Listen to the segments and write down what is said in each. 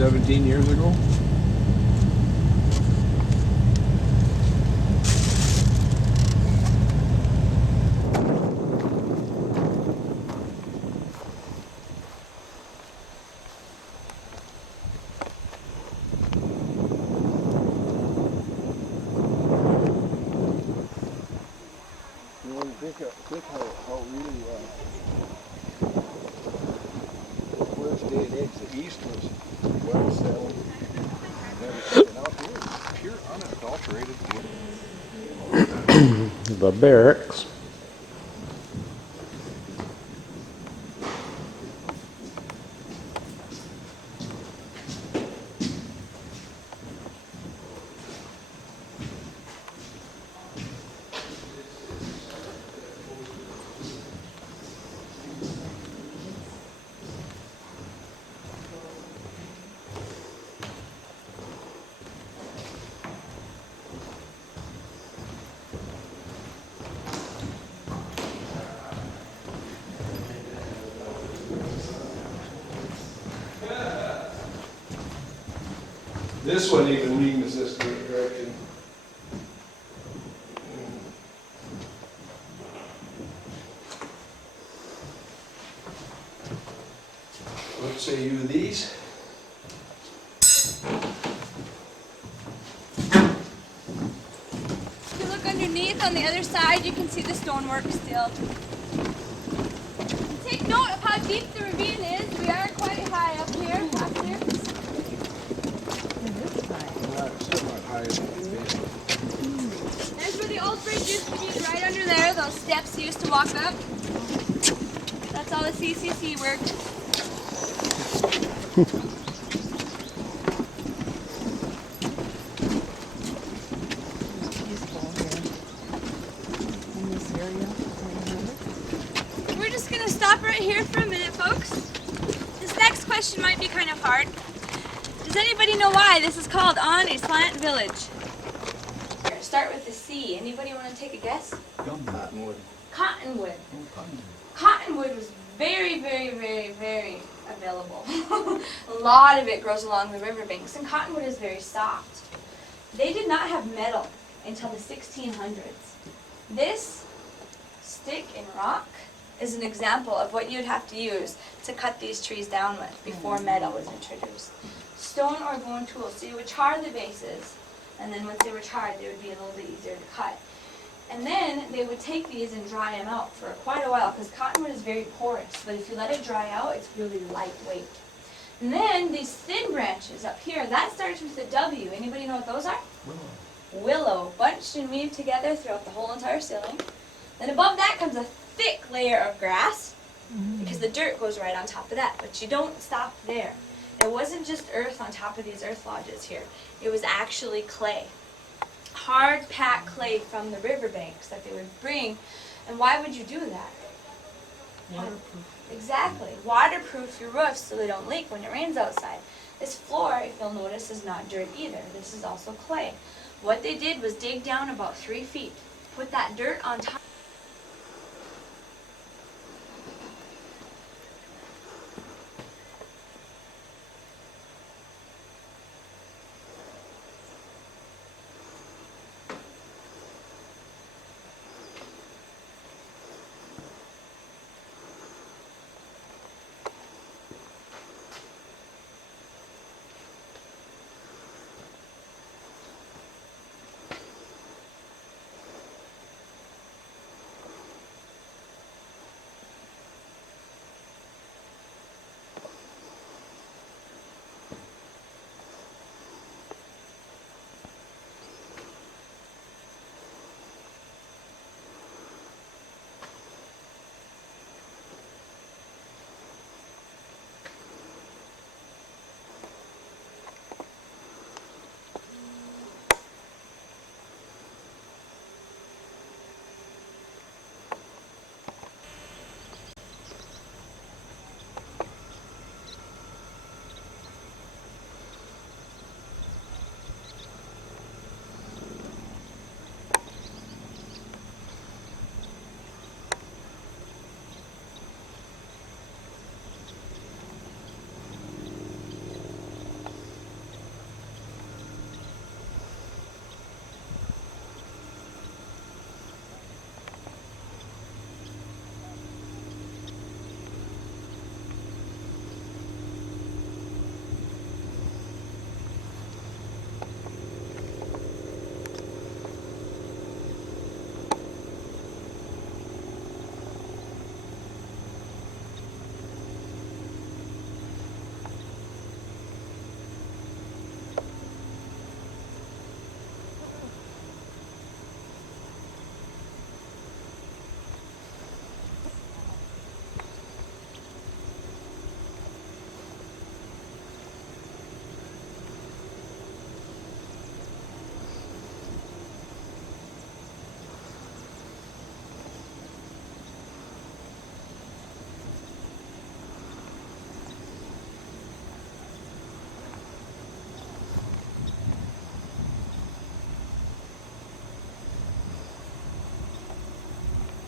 17 years ago. Think how really the first day it eggs the east was well settled and everything. And out here it's pure unadulterated wood. The barracks. This one even leans this direction. What say you these? If you look underneath on the other side, you can see the stonework still. Take note of how deep the ravine is. We are quite high up here. Still not high enough. There's where the old bridge used to be, right under there. Those steps you used to walk up. That's all the CCC work. We're just going to stop right here for a minute, folks. This next question might be kind of hard. Does anybody know why this is called On a Slant Village? Start with the C. Anybody want to take a guess? Cottonwood. Cottonwood. Oh, cottonwood. Cottonwood was very, very, very, very available. A lot of it grows along the riverbanks, and cottonwood is very soft. They did not have metal until the 1600s. This stick and rock is an example of what you'd have to use to cut these trees down with before metal was introduced. Stone or bone tools. So you would char the bases, and then once they were charred, they would be a little bit easier to cut. And then they would take these and dry them out for quite a while, because cottonwood is very porous, but if you let it dry out, it's really lightweight. And then these thin branches up here, that starts with a W. Anybody know what those are? Willow, bunched and weaved together throughout the whole entire ceiling. Then above that comes a thick layer of grass, because the dirt goes right on top of that, but you don't stop there. It wasn't just earth on top of these earth lodges here. It was actually clay. Hard packed clay from the riverbanks that they would bring. And why would you do that? Waterproof. Exactly. Waterproof your roofs so they don't leak when it rains outside. This floor, if you'll notice, is not dirt either. This is also clay. What they did was dig down about 3 feet, put that dirt on top.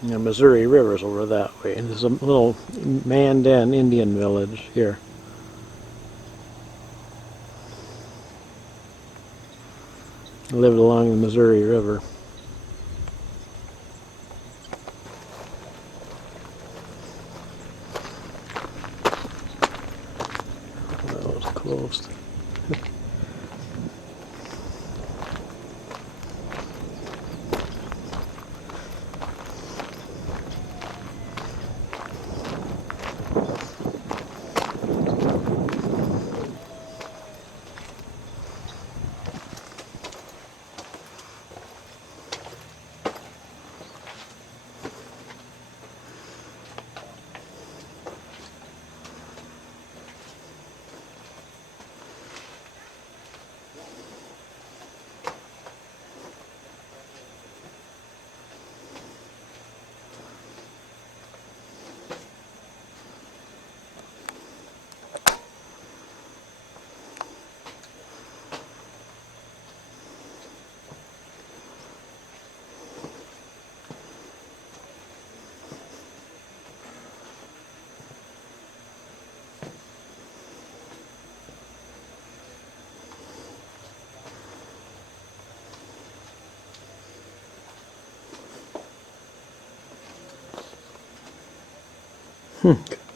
The Missouri River's over that way. And there's a little Mandan Indian village here. Lived along the Missouri River. That was closed.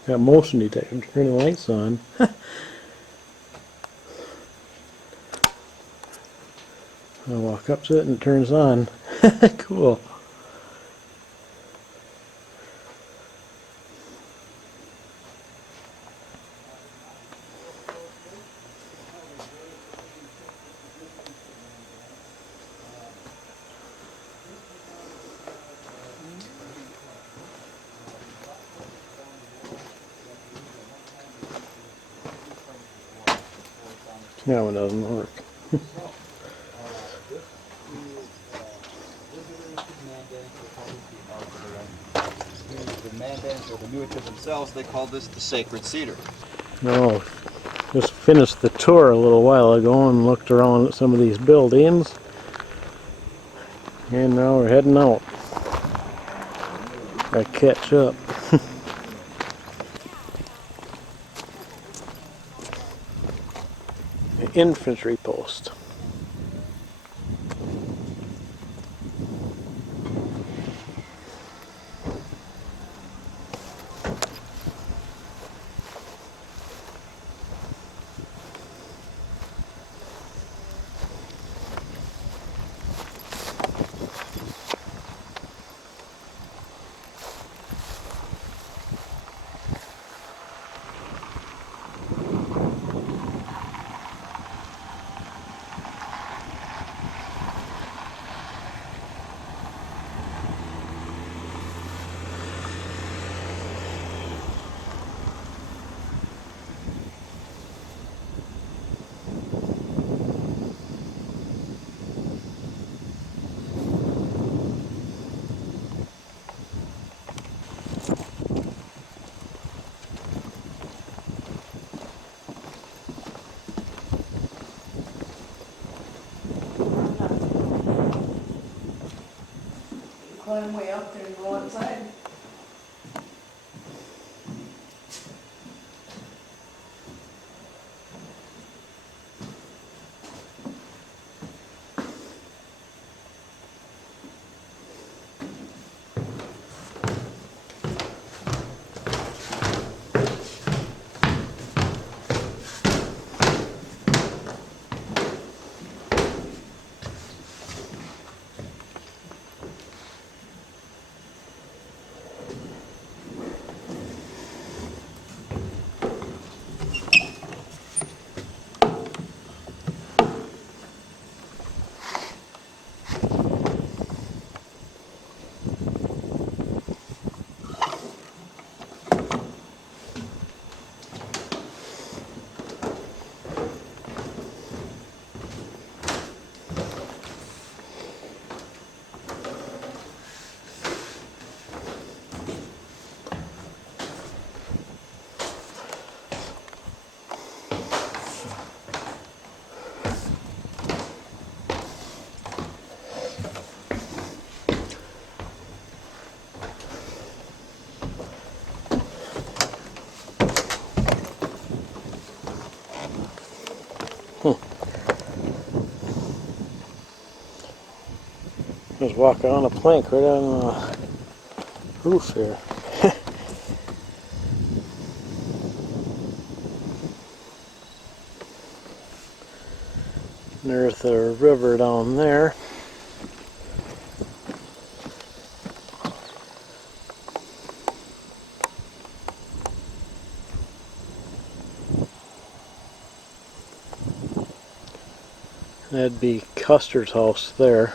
Got motion detector. Turn the lights on. I walk up to it and it turns on. Cool. That one doesn't work. The Mandans or the Nuittas themselves, they call this the sacred cedar. No, just finished the tour a little while ago and looked around at some of these buildings. And now we're heading out. I catch up. Infantry post. Climb way up there and go outside. I was walking on a plank right on the roof here. There's the river down there. That'd be Custer's house there.